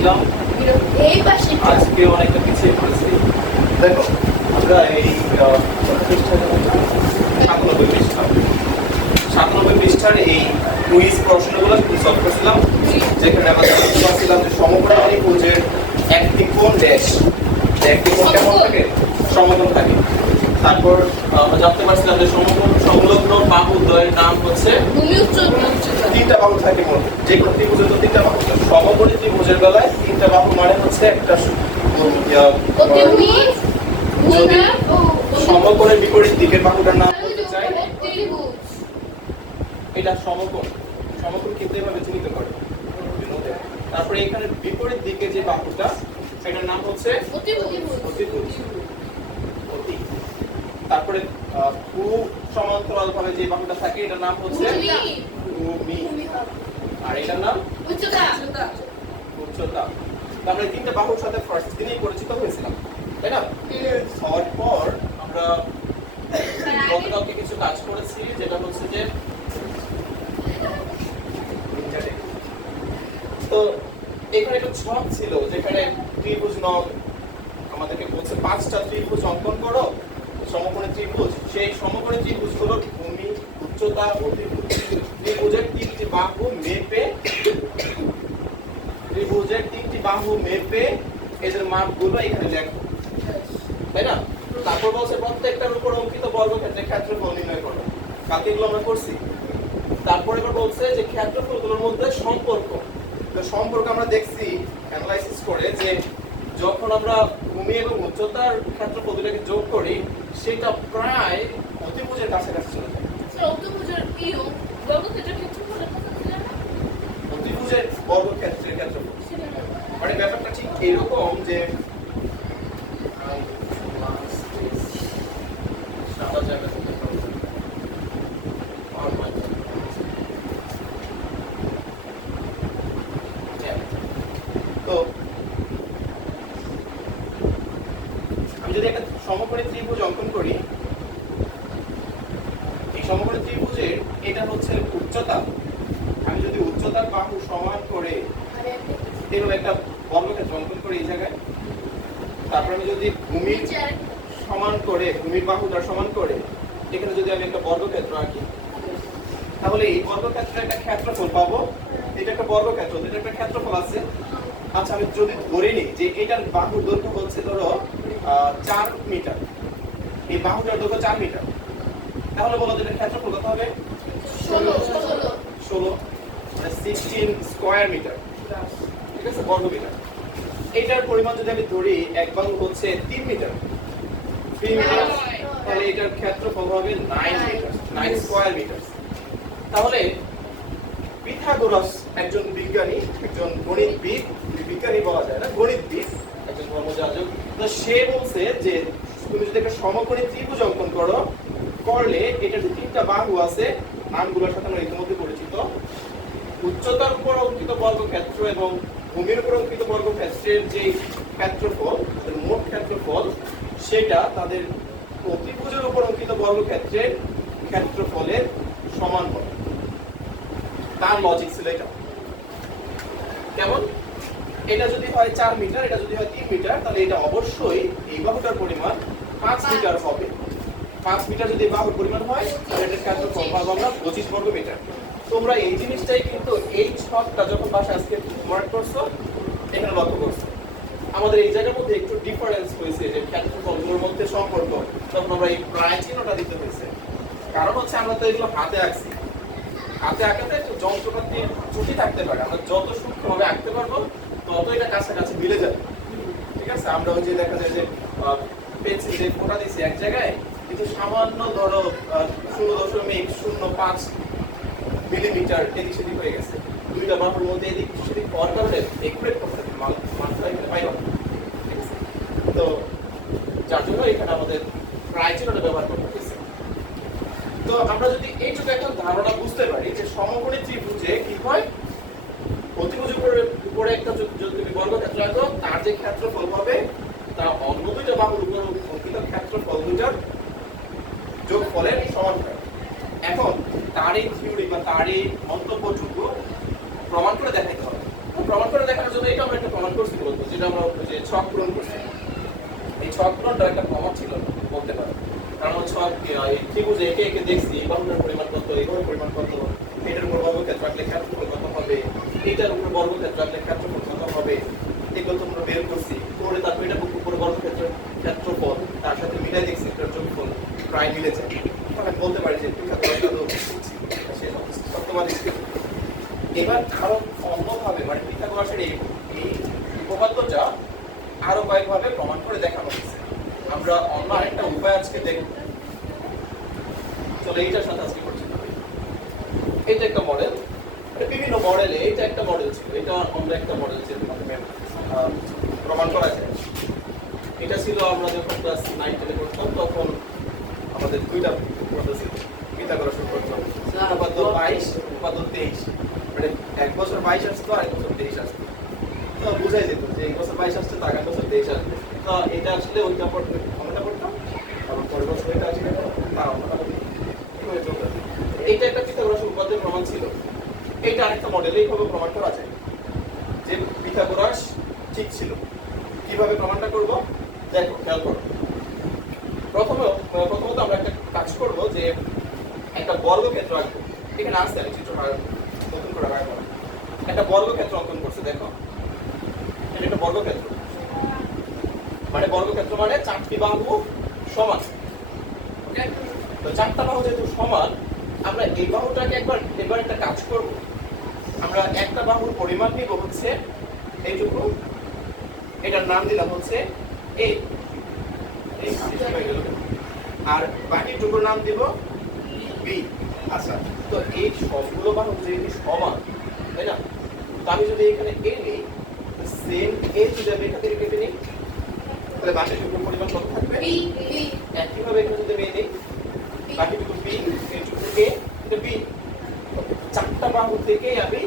ছিলাম, আজকে অনেকটা পিছিয়ে পড়েছি। দেখো আমরা এই 97 পৃষ্ঠার এই কুইজ প্রশ্নগুলো সলভ করছিলাম, যেখানে আমরা জানতে পারছিলাম যে সমকোণী ত্রিভুজের একটি কোণ ড্যাশ, একটি কোণ কেমন থাকে, সমকোণ থাকে। তারপর আমরা জানতে পারছিলাম যে সমকোণ সংলগ্ন বাহুদ্বয়ের নাম হচ্ছে তিনটা বাহু থাকে মোট, যে কোনো ত্রিভুজের তো তিনটা বাহু। সমকোণী ত্রিভুজের বেলায় তিনটা বাহু মানে হচ্ছে একটা সমকোণের বিপরীত দিকের বাহুটার নাম বলতে চাই, এটা সমকোণ। সমকোণ কিন্তু এভাবে চিহ্নিত করে। তারপরে এখানে বিপরীত দিকে যে বাহুটা, সেটার নাম হচ্ছে অতিভুজ। তারপরে ভূ সমান্তরাল ভাবে যে বাহুটা থাকে এটার নাম হচ্ছে ভূমি, আর এটার নাম উচ্চতা। আমরা এই তিনটা বাহুর সাথে ফার্স্ট দিনেই পরিচিত হয়েছিলাম, তাই না? হওয়ার পর আমরা গতকালকে কিছু কাজ করেছি, যেটা হচ্ছে যে তো এখানে একটা ছক ছিল, যেখানে ত্রিভুজ আমাদেরকে বলছে 5টা ত্রিভুজ অঙ্কন করো, সমকোণী ত্রিভুজ। সেই সমকোণী ত্রিভুজগুলোর ভূমি, উচ্চতা, অতিভুজ, ত্রিভুজের তিনটি বাহু মেপে এদের মাপগুলো এখানে লেখো, তাই না? তারপর বলছে প্রত্যেকটার উপর অঙ্কিত বর্গক্ষেত্রের ক্ষেত্রফল নির্ণয় করো। কালকে এগুলো আমরা করছি। তারপর এবার বলছে যে ক্ষেত্রফলগুলোর মধ্যে সম্পর্ক আমরা দেখছি অ্যানালাইসিস করে, যে যখন আমরা ভূমি এবং উচ্চতার ক্ষেত্রফল দুটোকে যোগ করি, সেটা প্রায় অতিভুজের কাছাকাছি চলে যায়। অতিভুজের বর্গক্ষেত্রের ক্ষেত্রফল মানে ব্যাপারটা ঠিক এরকম যে সাদা জায়গা থেকে তো আমি যদি একটা সমকোণী ত্রিভুজ অঙ্কন করি, এই সমকোণী ত্রিভুজের এটা হচ্ছে উচ্চতা। আমি যদি উচ্চতার বাহু সমান করে এরকম একটা বর্গক্ষেত্র অঙ্কন করি এই জায়গায়, তারপর আমি যদি ভূমির সমান করে, ভূমির বাহুটা সমান করে এখানে যদি আমি একটা বর্গক্ষেত্র আঁকি, তাহলে এই বর্গক্ষেত্রের একটা ক্ষেত্রফল পাবো। এটা একটা বর্গক্ষেত্র, এটা একটা ক্ষেত্রফল আছে। আচ্ছা, আমি যদি ধরে নিই যে এটার বাহুর দৈর্ঘ্য হচ্ছে ধরো 4 মিটার, এই বাহুটার দৈর্ঘ্য 4 মিটার, তাহলে বলো যে এটার ক্ষেত্রফল কত হবে? 16 মানে 16 স্কয়ার মিটার, ঠিক আছে, বর্গ মিটার। এটার পরিমাণ যদি আমি ধরি, এক বাহু হচ্ছে 3 মিটার, তাহলে এটার ক্ষেত্রফল হবে 9 মিটার, 9 স্কয়ার মিটার। তাহলে পিথাগোরাস একজন বিজ্ঞানী, একজন গণিতবিদ, বিজ্ঞানী বলা যায় না, গণিতবিদ, একজন ধর্মযাজক। তো সে বলছে যে তুমি যদি একটা সমকোণী ত্রিভুজ অঙ্কন করলে এটার যে তিনটা বাহু আছে, নামগুলোর সাথে আমরা ইতিমধ্যে পরিচিত, উচ্চতার উপর অঙ্কিত বর্গক্ষেত্র এবং ভূমির উপর অঙ্কিত বর্গক্ষেত্রের যে ক্ষেত্রফল, মোট ক্ষেত্রফল, সেটা তাদের অতিভুজের উপর অঙ্কিত বর্গক্ষেত্রের ক্ষেত্রফলের সমান হবে। তার লজিক ছিল এটা। কেমন? এটা যদি হয় 4 মিটার, এটা যদি হয় 3 মিটার, তাহলে এটা অবশ্যই এই বাহুটার পরিমাণ 5 মিটার হবে। 5 মিটার যদি বাহুর পরিমাণ হয়, তাহলে এটার ক্ষেত্রফল পাবো আমরা 25 বর্গ মিটার। তোমরা এই জিনিসটাই কিন্তু এই ছকটা যখন বাসায় আজকে হোমওয়ার্ক করছো, এখানে লক্ষ্য করছো, আমাদের এই জায়গার মধ্যে একটু ডিফারেন্স হয়েছে, যে ক্ষেত্রফলগুলোর মধ্যে সম্পর্ক, তখন আমরা এই প্রায় চিহ্নটা দিতে হয়েছে। কারণ হচ্ছে আমরা তো এগুলো হাতে আঁকছি, হাতে আঁকাতে একটু যন্ত্রপাতির ত্রুটি থাকতে পারে। আমরা যত সূক্ষ্মভাবে আঁকতে পারবো তত এটা কাছাকাছি মিলে যাবে, ঠিক আছে? আমরা ওই যে দেখা যায় যে পেন্সিল দিয়ে ফোঁটা দিচ্ছি এক জায়গায়, কিন্তু সামান্য ধরো 0.05 মিলিমিটার এদিক সেদিক হয়ে গেছে, দুইটা বাহুর মধ্যে এদিক সেদিক হওয়ার কারণে একুরেট করতে মানটা এখানে পাইলাম, ঠিক আছে? তো যার জন্য এখানে আমাদের প্রায় চিহ্নটা ব্যবহার করতে হয়েছে। তো আমরা যদি এইটুকু একটা ধারণা বুঝতে পারি যে সমকোণী ত্রিভুজে কি হয়, অতিভুজের উপরে একটা যদি তুমি বর্গক্ষেত্র আঁকো, তার যে ক্ষেত্রফল হবে তা অন্য দুইটা বাহুর উপর অঙ্কিত ক্ষেত্রফল দুইটার যোগফলের সমান হয়। এখন তার এই থিওরি বা তার এই মন্তব্যটুকু প্রমাণ করে দেখাইতে হবে। প্রমাণ করে দেখানোর জন্য এটা আমরা একটা প্রমাণ করছি মূলত, যেটা আমরা যে ছক পূরণ করছি। এই ছক পূরণটা একটা প্রমাণ ছিল বলতে পারো, কারণ ছক এই ত্রিভুজে একে একে দেখছি এই বাহুটার পরিমাণ কত, এই বাহুর পরিমাণ কত, এটার উপর বর্গক্ষেত্র রাখলে ক্ষেত্রফল কত হবে, এটার উপর বর্গক্ষেত্র রাখলে ক্ষেত্রফল কত হবে, এগুলো তো আমরা বের করছি করে। তারপর এটার উপর বর্গক্ষেত্র ক্ষেত্রফল তার সাথে মিলাই দেখছি, এটার যোগফল প্রায় মিলে যায়। তাহলে বলতে পারি যে সত্যবাদী। এবার আরো অন্যভাবে মানে পিথাগোরাসের এই উপপাদ্যটা আরো কয়েকভাবে প্রমাণ করে দেখানো হয়েছে। আমরা অন্য আরেকটা উপায় আজকে দেখব। চলো এইটার সাথে আজকে করছি। এটা একটা মডেল, বিভিন্ন মডেলে এটা একটা মডেল ছিল, এটা অন্য একটা মডেল ছিল, প্রমাণ করা যায়। এটা ছিল আমরা যখন ক্লাস 9 10 পড়তাম তখন আমাদের দুইটা মডেল ছিল পিথাগোরাসের উপপাদ্য, উপপাদ্য 22 উপপাদ্য 23। মানে এক বছর 22 আসতো আর এক বছর 23 আসতো, তো বুঝাই যেত যে এক বছর 22 আসছে তো আগামী বছর 23 আসবে। তো এটা আসলে ওইটা পড়তে আমরা পড়তাম, কারণ পরের বছর এটা আসবে তার অন্যটা এইভাবে চলতে। এইটা একটা পিথাগোরাসের উপপাদ্যের প্রমাণ ছিল। এইটা আরেকটা মডেলে এইভাবে প্রমাণ করা যায় যে পিথাগোরাস ঠিক ছিল। কিভাবে প্রমাণটা করব দেখো, খেয়াল করো। প্রথমত আমরা একটা কাজ করব যে একটা বর্গক্ষেত্র আঁকবো। এখানে আসছে আমি চিত্রটা নতুন করে আঁকবো। একটা বর্গক্ষেত্র অঙ্কন করছে, দেখো এটা একটা বর্গক্ষেত্র। মানে বর্গক্ষেত্র মানে চারটি বাহু সমান। ওকে, তো চারটা বাহু যেহেতু সমান, আমরা এই বাহুটাকে এবার একটা কাজ করব। আমরা একটা বাহুর পরিমাণ নিব হচ্ছে এইটুকু, এটার নাম দিলাম হচ্ছে এ, আর বাকিটুকুর নাম দিব বি। আচ্ছা, তো এই সবগুলো বাহু যেহেতু সমান, তাই না? তো আমি যদি এখানে এ নিই, সেম এ যদি আমি এখান থেকে কেটে নিই, তাহলে বাকিটুকুর পরিমাণ কত থাকবে? বি। একইভাবে এখানে যদি আমি নিই, বাকিটুকু বি, এইটুকু এ, এটা বি। চারটা বাহু থেকে আমি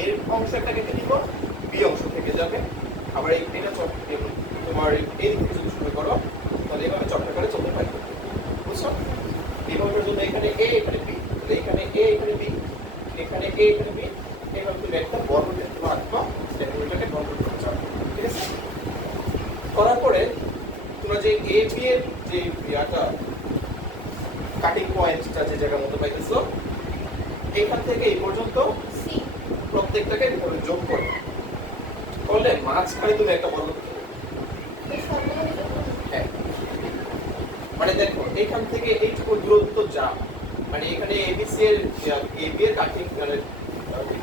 এর অংশ একটা কেটে নিব, বি অংশ থেকে যাবে। আবার এটা তোমার এই দিক থেকে যদি শুরু করো, তাহলে এইভাবে চক্রাকারে চলতে পারবে। বুঝছো? এইভাবের জন্য এখানে এ, এখানে বি, তাহলে এখানে এ, এখানে বি, এখানে এ, এখানে বি। এইভাবে তুমি একটা বর্গক্ষেত্র আঁকবা, এটাকে কন্ট্রোল করে যাবে। ঠিক আছে? করার পরে তোমরা যে এ বি এর যে ইয়াটা কাটিং পয়েন্টটা যে জায়গার মতো পাইতেছো, এখান থেকে এই পর্যন্ত সি প্রত্যেকটাকে যোগ করো, করলে মাঝখানে তুমি একটা বর্গক্ষেত্র। হ্যাঁ, মানে দেখো এখান থেকে এইটুকু দূরত্ব যা, মানে এখানে এবিসি এর এবি এর কাটিং মানে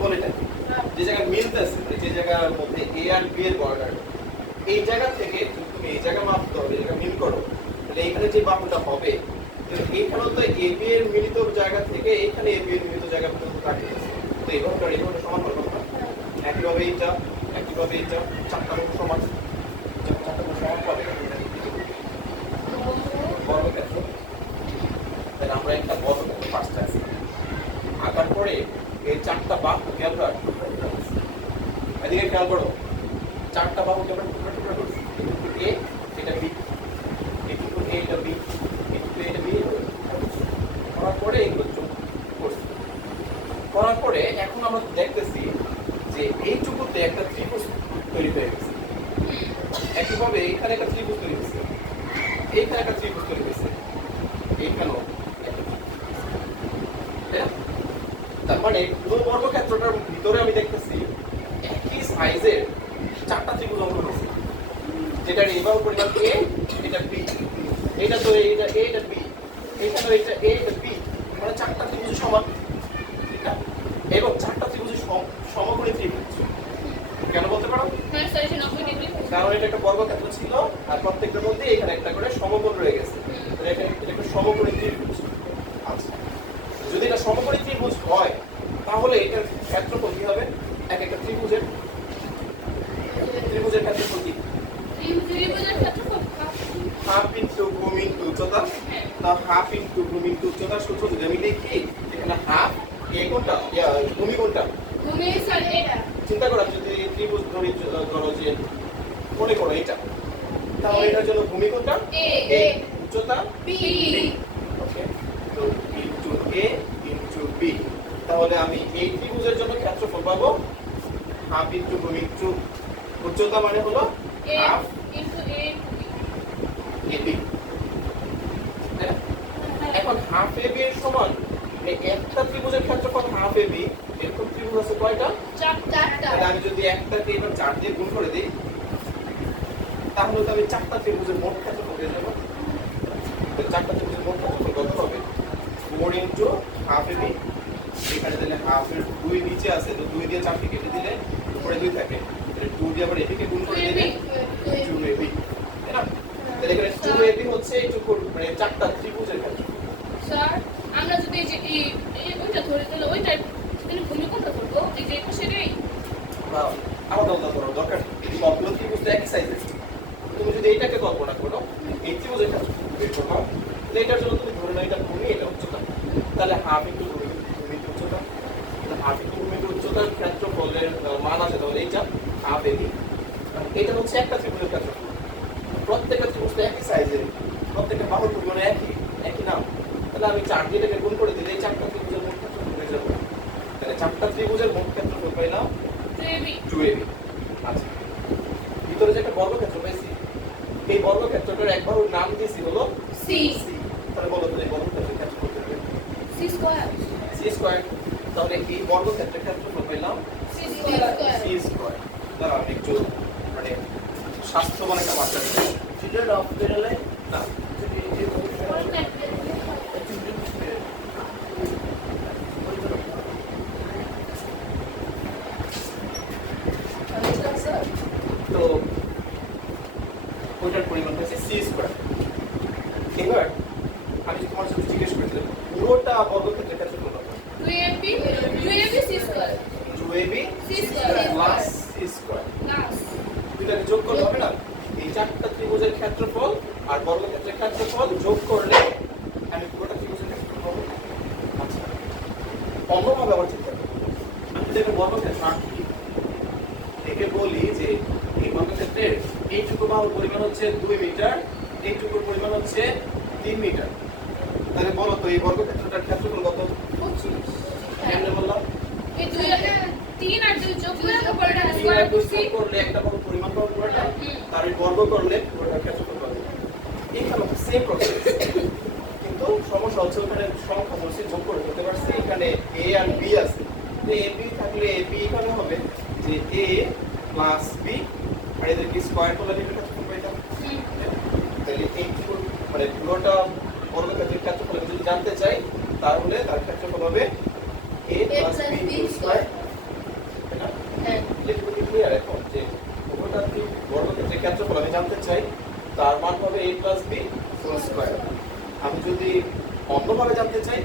বলে থাকে যে জায়গা মিলতেছে, মানে যে জায়গার মধ্যে এ আর বি এর বর্ডার, এই জায়গা থেকে তুমি এই জায়গা মাপ দাও, এই জায়গা মিল করো, তাহলে এখানে যে বাহুটা হবে এইখানে তো এবি এর মিলিত জায়গা থেকে এখানে এবি এর মিলিত জায়গা পর্যন্ত কাটিয়েছে। তো এই বাহুটা সমান হবে না? একইভাবে এইটা, একইভাবে এইটা, চারটা বাহু সমান, চারটা বাহু সমান পাবে বর্গক্ষেত্র। তাহলে আমরা একটা বর্গক্ষেত্র পাঁচটা আছে আঁকার পরে এই চারটা বাহুকে আমরা টুকরা টুকরা করছি। এদিকে খেয়াল করো, চারটা বাহুকে আমরা টুকরা টুকরা করছি। এটুকু এ, এটা বি, এটুকু এ, এটা বি, এটুকু এটা বি। করার পরে এগুলো যোগ করছি। করার পরে এখন আমরা দেখতেছি যে এইটুকুতে একটা ত্রিভুজ তৈরি হয়ে গেছে। একইভাবে এখানে একটা ত্রিভুজ তৈরি হয়েছে, এইখানে একটা ত্রিভুজ তৈরি হয়েছে, এইখানেও। তার মানে পুরো বর্গক্ষেত্রটার ভিতরে আমি দেখতেছি একই সাইজের চারটা ত্রিভুজ অঙ্কন হয়েছে, যেটা এইভাবে পরিমাণ এ, এটা বি, এটা তো এইটা এ, এটা বি, এখানে এটা এ, এটা বি, মানে চারটা ত্রিভুজ সমান। ঠিক আছে? এবং চারটা ত্রিভুজ সমকোণী ত্রিভুজ। কেন বলতে পারো? কারণ এটা একটা বর্গক্ষেত্র ছিল আর প্রত্যেকটার মধ্যে এখানে একটা করে সমকোণ রয়ে গেছে, এটা একটা সমকোণী ত্রিভুজ। আচ্ছা, যদি এটা সমকোণী ত্রিভুজ হয় তাহলে এটার ক্ষেত্রফল কি হবে? এক একটা ত্রিভুজের ক্ষেত্রফল কি? হাফ ইনটু ভূমি ইনটু উচ্চতা। না, হাফ ইনটু ভূমি ইনটু উচ্চতার সূত্র যদি আমি লিখি, এখানে হাফ এ কোনটা, ভূমি কোনটা? ভূমি স্যার এটা। চিন্তা করো যদি ত্রিভুজ ধরো যে মনে করো এটা, তাহলে এটার জন্য ভূমি কোনটা? এ, উচ্চতা বি। ওকে, তো ইনটু এ ইনটু বি। তাহলে আমি এই ত্রিভুজের জন্য ক্ষেত্রফল পাবো হাফ ইনটু ভূমি ইনটু উচ্চতা মানে হলো হাফ ইনটু এ এবি। এখন হাফ এবি এর সমান মানে একটা ত্রিভুজের ক্ষেত্রফল হাফ এবি, এরকম ত্রিভুজ আছে কয়টা? চারটা। তাহলে আমি যদি একটাকে এবার 4 দিয়ে গুণ করে দিই তাহলে তো আমি চারটা ত্রিভুজের মোট ক্ষেত্রফল পেয়ে যাব। তো চারটা ত্রিভুজের মোট ক্ষেত্রফল কত হবে? 4 ইনটু হাফ এবি, এখানে দিলে হাফ এর 2 নিচে আছে, তো 2 দিয়ে 4 কে কেটে দিলে উপরে 2 থাকে, তাহলে 2 দিয়ে আবার এদিকে গুণ করে দিলে 2 এবি, তাই না? তাহলে এখানে 2 এবি হচ্ছে এইটুকু মানে চারটা ত্রিভুজের ক্ষেত্রফল। স্যার আমরা যদি এই যে এই ওইটা ধরে তাহলে ওইটা তাহলে ভূমি কোনটা করব? এই যে সেটাই বা আলাদা আলাদা করার দরকার নেই, সবগুলো ত্রিভুজ তো একই সাইজের। তুমি যদি এইটাকে কল্পনা করো এই ত্রিভুজের ক্ষেত্রফল বের করো, তাহলে এটার জন্য তুমি ধরে নাও এটা ভূমি, এটা উচ্চতা, তাহলে হাফ ইনটু ভূমি উচ্চতা, তাহলে হাফ ইনটু ভূমি উচ্চতার ক্ষেত্রফলের মান আছে, তাহলে এইটা হাফ এবি। এটা হচ্ছে একটা ত্রিভুজের ক্ষেত্রফল, প্রত্যেকটা ত্রিভুজ তো একই সাইজের, প্রত্যেকটা বাহুর পরিমাণ একই নাম, তাহলে আমি 4 দিয়ে এটাকে গুণ করে দিলে এই চারটা ত্রিভুজের মোট ক্ষেত্রফল হয়ে যাবে। তাহলে চারটা ত্রিভুজের মোট ক্ষেত্রফল পাইলাম 2ab। আচ্ছা, ভিতরে যে একটা বর্গক্ষেত্র পাইছি, এই বর্গক্ষেত্রটার এক বাহুর নাম দিয়েছি হলো সি তাহলে বলো তো এই বর্গক্ষেত্রের ক্ষেত্রফল কত হবে? C square C square. তাহলে এই বর্গক্ষেত্রের ক্ষেত্রফল পাইলাম সি স্কয়ার সি স্কয়ার। তাহলে আমি একটু মানে স্বাস্থ্যবান একটা মাত্রা দিচ্ছি, সেটা অফ করে লাই না তো ওইটার পরিমাণ হচ্ছে সি স্কয়ার। এবার আমি তোমার সাথে জিজ্ঞেস করেছিলাম পুরোটা বর্গক্ষেত্রের ক্ষেত্রফল কত? 2ab C square 2ab C square plus C square, plus দুটাকে যোগ করলে হবে না? এই চারটা ত্রিভুজের ক্ষেত্রফল আর বর্গক্ষেত্রের ক্ষেত্রফল যোগ করলে আমি পুরোটা ত্রিভুজের ক্ষেত্রফল পাবো। আচ্ছা, অন্যভাবে আবার চিন্তা করো, আমি যদি একটা বর্গক্ষেত্র আঁকি, একে বলি যে এই বর্গক্ষেত্রের এইটুকু বাহুর পরিমাণ হচ্ছে 2 মিটার, এইটুকুর পরিমাণ হচ্ছে 3 মিটার, তাহলে বলো তো এই বর্গক্ষেত্রটার ক্ষেত্রফল কত? 25 কেমনে বললাম? এই 3 আর 2 যোগ করে তারপরটা তিন স্কয়ার আর দুই করছি যোগ করলে একটা বাহুর পরিমাণ পাবো পুরোটা, হুম। তার এই বর্গ করলে পুরোটার ক্ষেত্রফল পাবো। এইখানে সেম প্রসেস, কিন্তু সমস্যা হচ্ছে ওখানে সংখ্যা বলছি যোগ করে করতে পারছি, এখানে a আর b আছে, তো a b থাকলে a b এখানে হবে যে a প্লাস b আর এদেরকে স্কয়ার করলে আমি ক্ষেত্রফল পাইতাম। তাহলে এই মানে পুরোটা বর্গক্ষেত্রের ক্ষেত্রফল আমি যদি জানতে চাই তাহলে তার ক্ষেত্রফল হবে a প্লাস b স্কয়ার, তাই না? হ্যাঁ লেখাগুলি ক্লিয়ার এখন যে পুরোটা বর্গক্ষেত্রের ক্ষেত্রফল আমি জানতে চাই, তার মান হবে a plus b whole square. আমি যদি অন্যভাবে জানতে চাই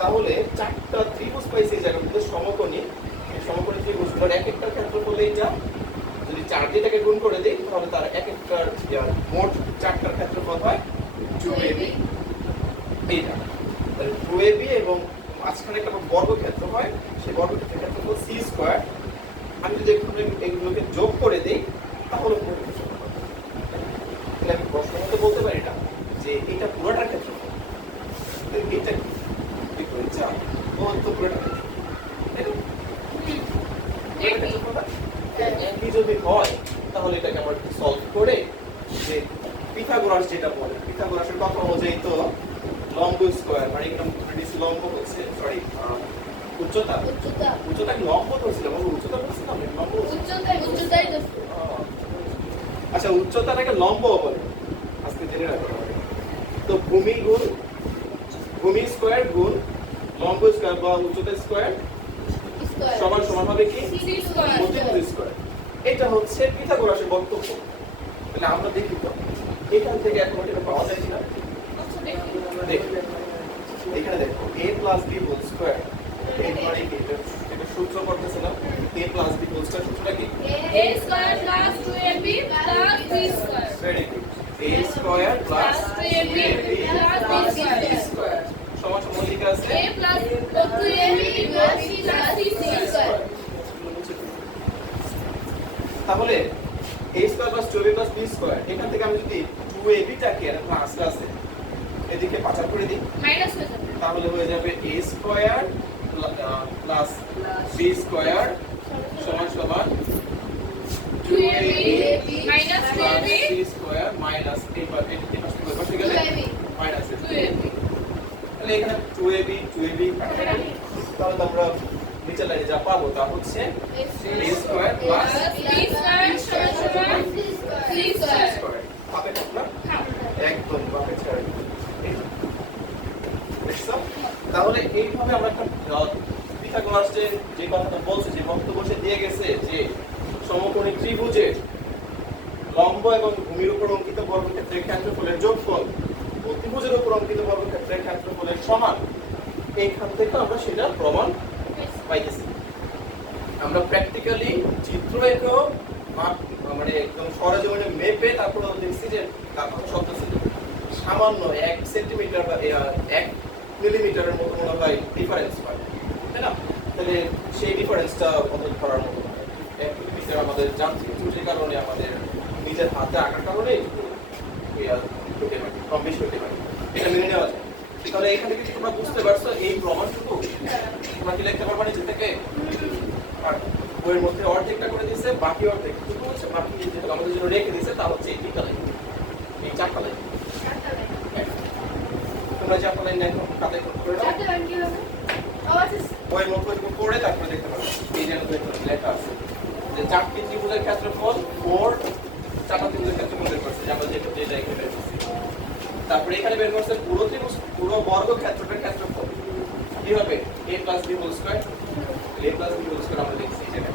তাহলে চারটা ত্রিভুজ পাইছি এই জায়গার মধ্যে সমকোণী, এই সমকোণী ত্রিভুজগুলোর এক একটার ক্ষেত্রফল এইটা, যদি 4 দিয়ে এটাকে গুণ করে দিই তাহলে তার এক একটার মোট চারটার ক্ষেত্রফল হয় 2ab। এইটা তাহলে 2ab এবং মাঝখানে একটা বর্গক্ষেত্র হয়, সেই বর্গক্ষেত্রের ক্ষেত্রফল c স্কয়ার। আমি যদি এগুলোকে যোগ করে দেই তাহলে পুরো ক্ষেত্রফল হবে। তাহলে আমি প্রশ্ন মতো বলতে পারি না যে এটা পুরোটার ক্ষেত্রফল, এটা কি দেখো যা তো পুরোটা একই যদি হয় তাহলে এটাকে আবার সলভ করে যে পিথাগোরাস যেটা বলে, পিথাগোরাসের কথা অনুযায়ী তো লম্ব স্কয়ার মানে এখানে ডিসি লম্ব হচ্ছে সরি উচ্চতা উচ্চতা কি লম্ব ধরছিলাম, উচ্চতা বলছিলাম লম্ব উচ্চতাই তো আচ্ছা উচ্চতাটাকে লম্ব বলে আজকে জেনে রাখতে হবে। তো ভূমি গুণ ভূমি স্কয়ার গুণ লম্ব স্কয়ার বা উচ্চতা স্কয়ার সমান সমান হবে কি সি স্কয়ার অতিভুজ স্কয়ার। এটা হচ্ছে পিথাগোরাসের বক্তব্য। তাহলে আমরা দেখি তো এখান থেকে এখন এটা পাওয়া যায় কিনা। আচ্ছা দেখি দেখি এখানে দেখো a plus b whole square, এই মানে কি এটা সূত্র করতেছিলাম a plus b whole square সূত্রটা কি? a square plus 2ab plus b square very good, a square plus 2ab plus b square সমান সমান লিখা আছে a plus 2ab plus c plus c square. তাহলে a square plus 2ab plus b square, এখান থেকে আমি যদি 2ab টাকে আর প্লাস আছে এদিকে পাঁচার করে দিই মাইনাস হয়ে যাবে তাহলে হয়ে যাবে a square plus b square সমান সমান 2ab 2ab minus plus 2ab c square minus এই পাশে বসে গেলে মাইনাস 2ab তাহলে এখানে 2ab তাহলে আমরা নিচের লাইনে যা পাবো তা হচ্ছে a square plus b square সমান c স্কয়ার পাবে না একদম পাবে ছেড়ে দেখছো তাহলে এইভাবে আমরা একটা পিথাগোরাস যে কথাটা বলছে যে বক্তব্য সে দিয়ে গেছে যে সমকোণী ত্রিভুজের লম্ব এবং ভূমির উপর অঙ্কিত বর্গক্ষেত্রের ক্ষেত্রফলের যোগফল ত্রিভুজের উপর অঙ্কিত বর্গক্ষেত্রের ক্ষেত্রফলের সমান এইখান থেকে আমরা সেটা প্রমাণ পাইতেছি আমরা প্র্যাকটিক্যালি চিত্র এঁকেও মানে একদম সরজমিনে মেপে তারপর দেখছি যে শব্দ ছিল সামান্য 1 সেন্টিমিটার বা 1 মিলিমিটারের মতো মনে হয় ডিফারেন্স হয় তাই না তাহলে সেই ডিফারেন্সটা আমাদের করার মতো নয় 1 মিলিমিটার আমাদের যান্ত্রিক ত্রুটির কারণে আমাদের নিজের হাতে আঁকার কারণে কম বেশি হতে পারে এটা মেনে নেওয়া যায় তাহলে এখান থেকে তোমরা বুঝতে পারছো এই প্রমাণটুকু তোমরা কি লিখতে পারবা নিচে থেকে আর বইয়ের মধ্যে অর্ধেকটা করে দিয়েছে বাকি অর্ধেক কি হচ্ছে বাকি যেটা আমাদের জন্য রেখে দিয়েছে তা হচ্ছে এই তিনটা লাইন এই চারটা লাইন তোমরা চারটা লাইন দেখো খাতায় করে নাও বইয়ের মধ্যে পড়ে তারপরে দেখতে পারবে এই যেন লেখা আছে যে চারটি ত্রিভুজের ক্ষেত্রফল 4 চারটা ত্রিভুজের ক্ষেত্রফল বের করছে আমরা যেটা এখানে বের করছি তারপরে এখানে বের করছে পুরো ত্রিভুজ পুরো বর্গক্ষেত্রটার ক্ষেত্রফল কি হবে a + b whole square a + b whole square আমরা লিখছি এটা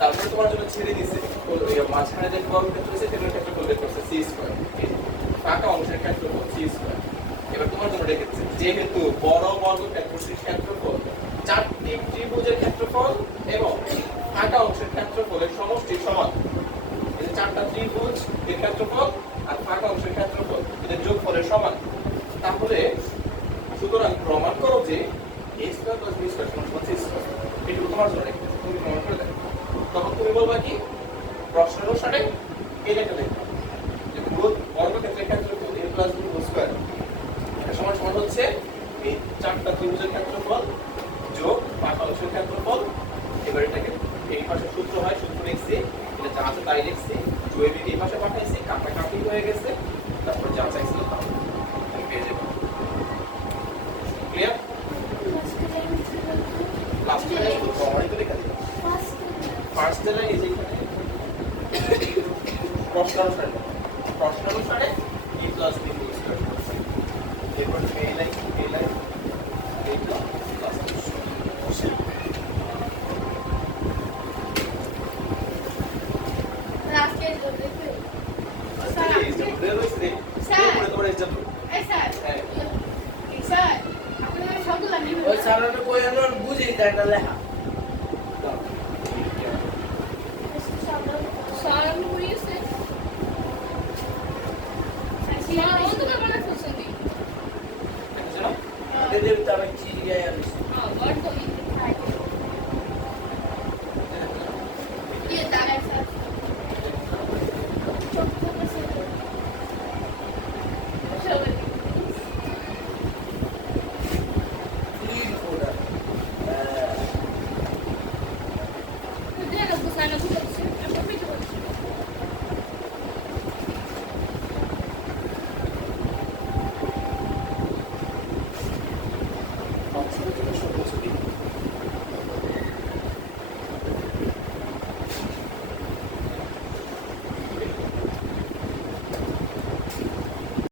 তারপরে তোমার জন্য ছেড়ে দিয়েছে ওই মাঝখানে যে বর্গক্ষেত্র আছে সেটার ক্ষেত্রফল বের করছে c স্কয়ার ফাঁকা অংশের ক্ষেত্রফল c স্কয়ার এবার তোমার জন্য রেখেছে যেহেতু বড় বর্গক্ষেত্রটির ক্ষেত্রফল চারটি ত্রিভুজের ক্ষেত্রফল এবং ফাঁকা অংশের ক্ষেত্রফলের সমষ্টি সমান এই চারটা ত্রিভুজ এর ক্ষেত্রফল আর ফাঁকা অংশের ক্ষেত্রফল এদের যোগফলের সমান তাহলে সুতরাং প্রমাণ করো যে a স্কয়ার + b স্কয়ার সমান c স্কয়ার এটুকু তোমার জন্য রেখেছে তুমি প্রমাণ করে দেখো তখন তুমি বলবা কি প্রশ্ন অনুসারে এই লেখা লিখবা যে পুরো বর্গক্ষেত্রের ক্ষেত্রফল a + b হোল স্কয়ার সমান সমান হচ্ছে এই চারটা ত্রিভুজের ক্ষেত্রফল যোগ ফাঁকা অংশের ক্ষেত্রফল এবার এটাকে এই পাশে সূত্র হয় সূত্র লিখছি এটা যা আছে তাই লিখছি 2ab এই পাশে পাঠাইছি কাটাকাটি হয়ে গেছে তারপর যা চাইছিল তা আমি পেয়ে যাব ক্লিয়ার লাস্ট লাইনে শুধু প্রমাণিত লেখা দিই ফার্স্ট লাইন এই যে এখানে প্রশ্ন অনুসারে a + b হোল স্কয়ার এরপর এই লাইন এইটা লাস্ট ওই সামনে কই আমরা বুঝি এটা লেখা సార్ మురిసే సార్ এদের তো আমি চিড়িয়ায় আমি వర్డ్